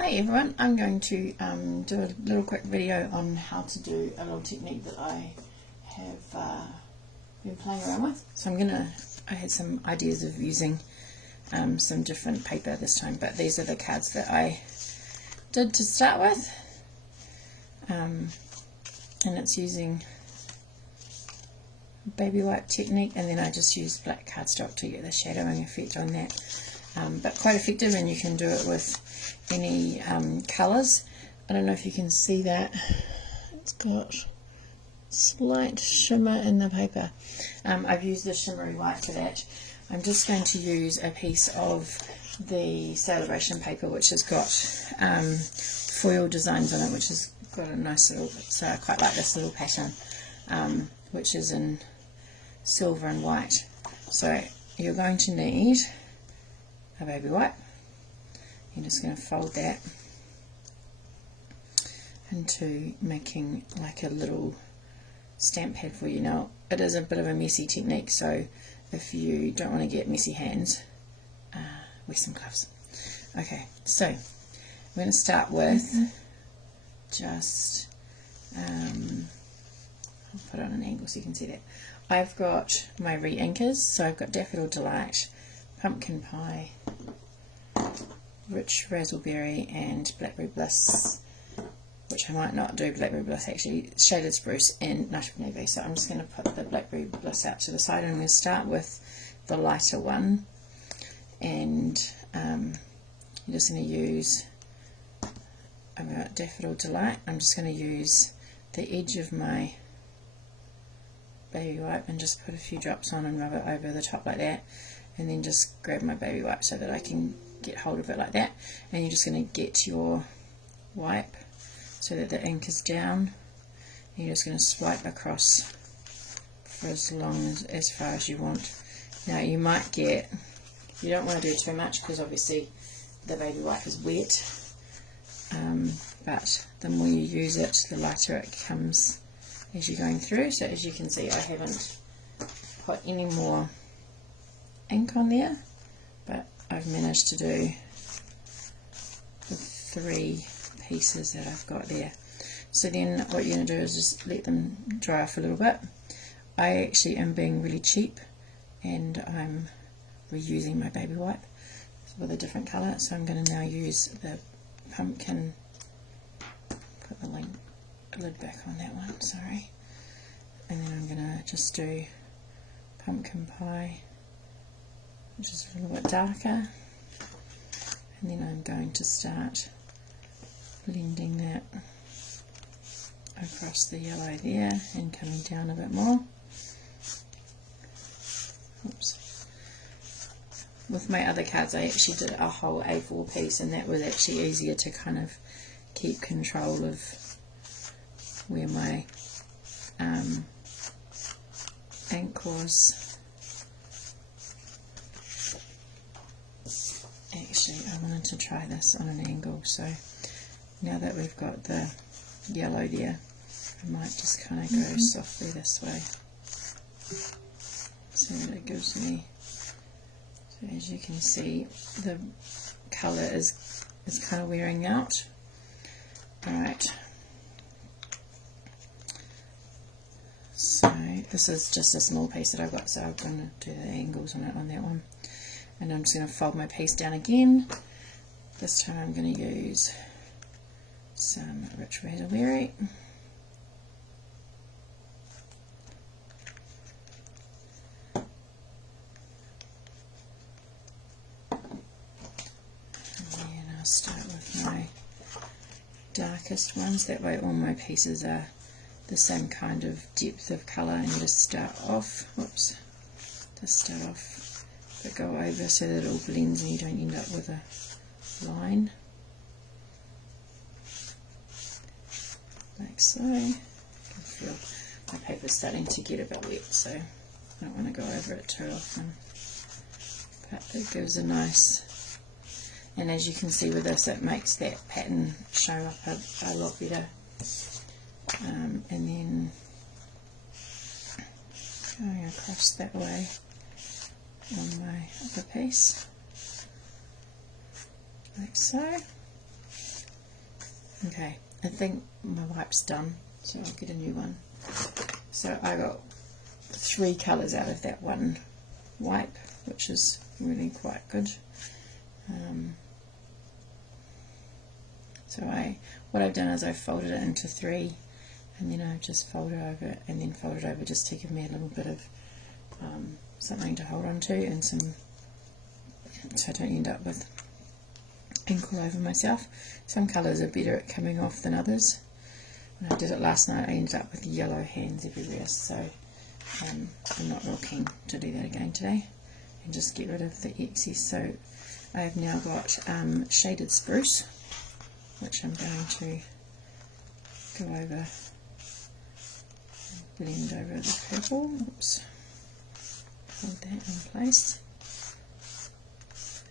Hi everyone, I'm going to do a little quick video on how to do a little technique that I have been playing around with. So I had some ideas of using some different paper this time, but these are the cards that I did to start with, and it's using baby wipe technique, and then I just used black cardstock to get the shadowing effect on that, but quite effective, and you can do it with any colours. I don't know if you can see that, it's got slight shimmer in the paper. I've used the shimmery white for that. I'm just going to use a piece of the celebration paper which has got foil designs on it, which has got a nice little, so I quite like this little pattern, which is in silver and white. So you're going to need a baby wipe. You're just going to fold that into making like a little stamp pad for you. Now it is a bit of a messy technique, so if you don't want to get messy hands, wear some gloves. Okay, so I'm going to start with just I'll put it on an angle so you can see that. I've got my re-inkers, so I've got Daffodil Delight, Pumpkin Pie, Rich Razzleberry, and Blackberry Bliss, which I might not do Blackberry Bliss actually, Shaded Spruce and Nutmeg Navy. So I'm just going to put the Blackberry Bliss out to the side, and I'm going to start with the lighter one, and I'm just going to use, I've got Daffodil Delight. I'm just going to use the edge of my baby wipe and just put a few drops on and rub it over the top like that, and then just grab my baby wipe so that I can get hold of it like that. And you're just going to get your wipe so that the ink is down, and you're just going to swipe across for as far as you want. Now you might get, you don't want to do too much because obviously the baby wipe is wet, but the more you use it, the lighter it becomes as you're going through. So as you can see, I haven't put any more ink on there, but I've managed to do the 3 pieces that I've got there. So then what you're going to do is just let them dry off a little bit. I actually am being really cheap, and I'm reusing my baby wipe with a different colour, so I'm going to now use the pumpkin, put the lid back on that one, sorry, and then I'm going to just do Pumpkin Pie, which is a little bit darker, and then I'm going to start blending that across the yellow there and coming down a bit more. Oops. With my other cards I actually did a whole A4 piece, and that was actually easier to kind of keep control of where my ink was. Actually, I wanted to try this on an angle, so now that we've got the yellow there, I might just kind of go softly this way so that it gives me, so as you can see, the colour is kind of wearing out. Alright, so this is just a small piece that I've got, so I'm going to do the angles on it on that one. And I'm just going to fold my piece down again. This time I'm going to use some Rich Razzleberry. And then I'll start with my darkest ones. That way all my pieces are the same kind of depth of colour, and you just start off, whoops, just start off, but go over so that it all blends and you don't end up with a line. Like so. I can feel my paper's starting to get a bit wet, so I don't want to go over it too often. But it gives a nice, and as you can see with this, it makes that pattern show up a lot better. And then going across that way on my other piece, like so. Okay, I think my wipe's done, so I'll get a new one. So I got 3 colours out of that one wipe, which is really quite good. So what I've done is I've folded it into 3, and then I've just folded over and then folded over just to give me a little bit of something to hold on to, and so I don't end up with ink all over myself. Some colours are better at coming off than others. When I did it last night I ended up with yellow hands everywhere, so I'm not real keen to do that again today and just get rid of the excess. So I've now got shaded spruce, which I'm going to go over and blend over the purple. Oops. Hold that in place.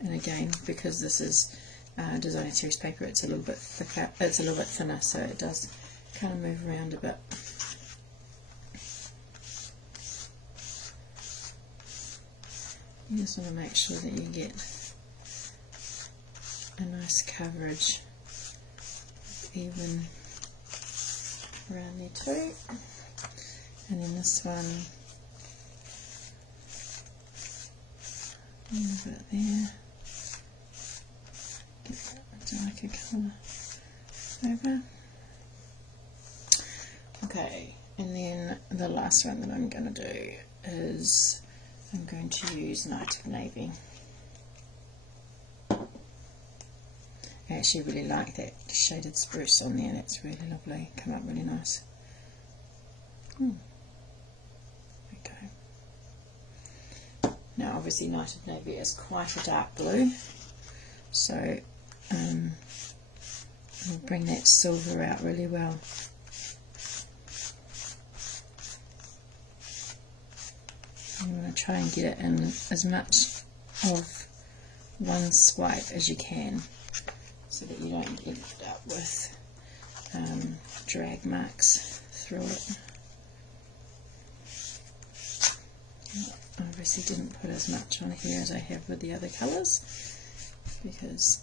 And again, because this is designer series paper, it's a little bit thicker, it's a little bit thinner, so it does kind of move around a bit. You just want to make sure that you get a nice coverage even around there too. And then this one, a little bit there, get a darker colour over. Okay, and then the last one that I'm going to do is I'm going to use Night of Navy. I actually really like that shaded spruce on there, that's really lovely, come up really nice. Okay. Now obviously Night of Navy is quite a dark blue, so I'll bring that silver out really well. You want to try and get it in as much of one swipe as you can, so that you don't end up with drag marks through it. I obviously didn't put as much on here as I have with the other colours, because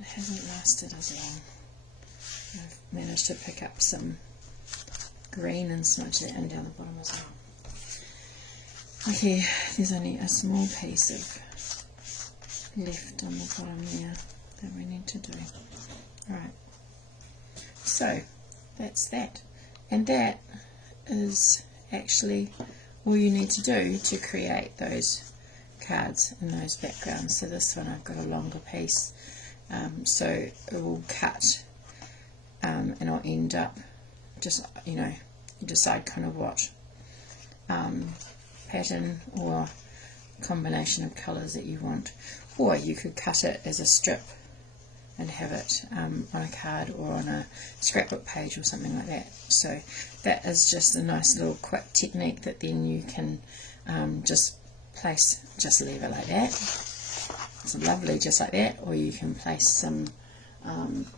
it hasn't lasted as long. I've managed to pick up some green and smudge that in down the bottom as well. Okay, there's only a small piece of left on the bottom there that we need to do. Alright, so that's that, and that is actually all you need to do to create those cards and those backgrounds. So this one I've got a longer piece, so it will cut and I'll end up just, you decide kind of what pattern or combination of colours that you want, or you could cut it as a strip and have it on a card or on a scrapbook page or something like that. So that is just a nice little quick technique that then you can just place, just leave it like that. It's lovely just like that, or you can place some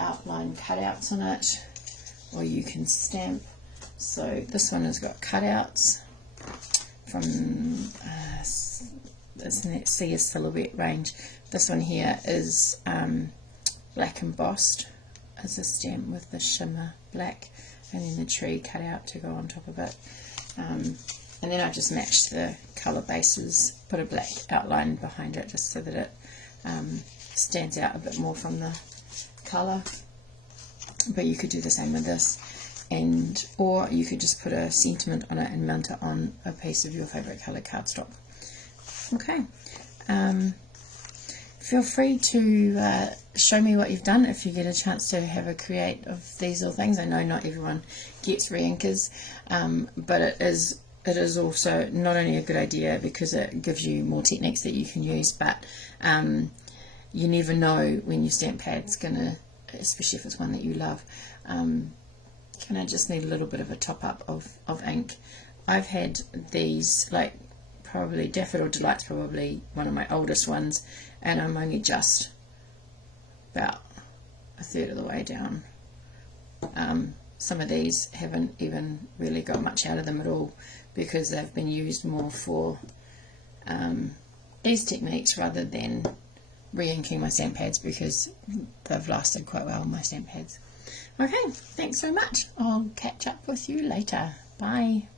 outline cutouts on it, or you can stamp. So this one has got cutouts from it's in that Sea Silhouette range. This one here is black embossed as a stamp with the shimmer black, and then the tree cut out to go on top of it. And then I've just matched the colour bases, put a black outline behind it just so that it stands out a bit more from the colour. But you could do the same with this, or you could just put a sentiment on it and mount it on a piece of your favourite colour cardstock. Okay, feel free to show me what you've done if you get a chance to have a create of these little things. I know not everyone gets re-inkers, but it is also not only a good idea because it gives you more techniques that you can use, but you never know when your stamp pad's gonna, especially if it's one that you love, kind of just need a little bit of a top up of ink. I've had these, like, probably Daffodil Delight's probably one of my oldest ones, and I'm only just about a third of the way down. Some of these haven't even really got much out of them at all because they've been used more for these techniques rather than re-inking my stamp pads because they've lasted quite well on my stamp pads. Okay, thanks so much. I'll catch up with you later. Bye.